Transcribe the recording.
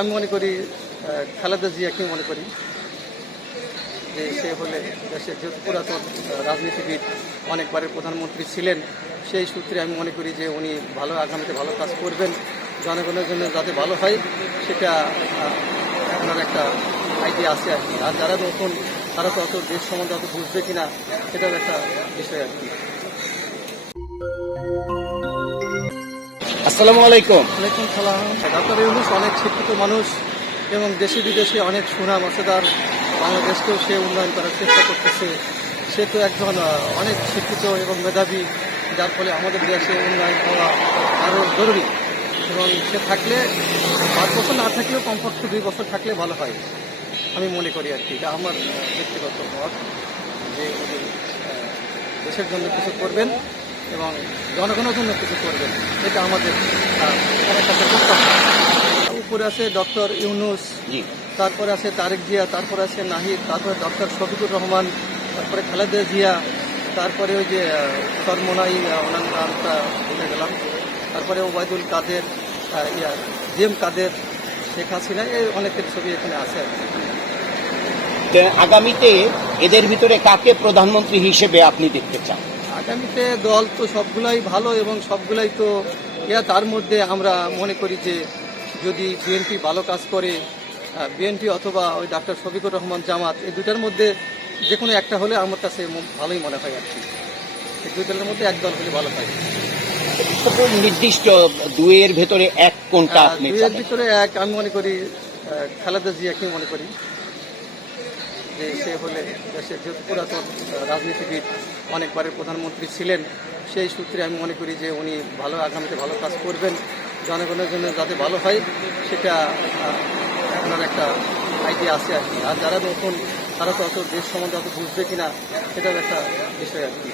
আমি মনে করি খালেদা জিয়াকে মনে করি যে সে হলে দেশের যে পুরাতন রাজনীতিবিদ, অনেকবারের প্রধানমন্ত্রী ছিলেন, সেই সূত্রে আমি মনে করি যে উনি ভালো, আগামীতে ভালো কাজ করবেন। জনগণের জন্য যাতে ভালো হয়, সেটা ওনার একটা আইডিয়া আছে আর কি। আর যারা নতুন, তারা তো অত দেশ সম্বন্ধে অত বুঝবে কিনা, সেটাও একটা বিষয় আর কি। আসসালামু আলাইকুম। ওয়ালাইকুম সালাম। ডক্টর ইউনুস অনেক শিক্ষিত মানুষ এবং দেশে বিদেশে অনেক সুনাম আছে তার বাংলাদেশকেও সে উন্নয়ন করার চেষ্টা করতেছে। সে তো একজন অনেক শিক্ষিত এবং মেধাবী, যার ফলে আমাদের দেশে উন্নয়ন হওয়া আরও জরুরি। এবং সে থাকলে, পাঁচ বছর না থাকলেও কমপক্ষে দুই বছর থাকলে ভালো হয়। আমি মনে করি আর কি, এটা আমার ব্যক্তিগত মত যে দেশের জন্য কিছু করবেন। এবং জনগণের জন্য কিছু করবেন। এটা আমাদের। উপরে আছে ডক্টর ইউনুস জি। তারপরে আছে তারেক জিয়া তারপরে আছে নাহিদ তারপরে ডক্টর শফিকুর রহমান তারপরে খালেদা জিয়া তারপরে ওই যে সরমোনাই ওনার নামটা ভুলে গেলাম। তারপরে ওবায়দুল কাদের ইয়া জিএম কাদের শেখ হাসিনা এই অনেকের ছবি এখানে আছে আগামীতে এদের ভিতরে কাকে প্রধানমন্ত্রী হিসেবে আপনি দেখতে চান? আগামীতে দল তো সবগুলাই ভালো এবং সবগুলাই তো ইয়া তার মধ্যে আমরা মনে করি যে যদি বিএনপি ভালো কাজ করে বিএনপি অথবা ওই ডাক্তার শফিকুর রহমান জামাত এই দুটার মধ্যে যে কোনো একটা হলে আমার কাছে ভালোই মনে হয় আর কি। এই দুই দলের মধ্যে এক দল হলে ভালো হয়। নির্দিষ্ট দুয়ের ভেতরে এক কোনটা আপনি দুইয়ের ভিতরে এক আমি মনে করি খালেদা জিয়াকে মনে করি। যে সে হলে দেশের যে পুরাতন রাজনীতিবিদ অনেকবারের প্রধানমন্ত্রী ছিলেন, সেই সূত্রে আমি মনে করি যে উনি ভালো আগামীতে ভালো কাজ করবেন। জনগণের জন্য যাতে ভালো হয়, সেটা আপনার একটা আইডিয়া আছে আর কি। আর যারা নতুন, তারা তো অত দেশ সম্বন্ধে অত বুঝবে কিনা, সেটাও একটা বিষয় আর কি।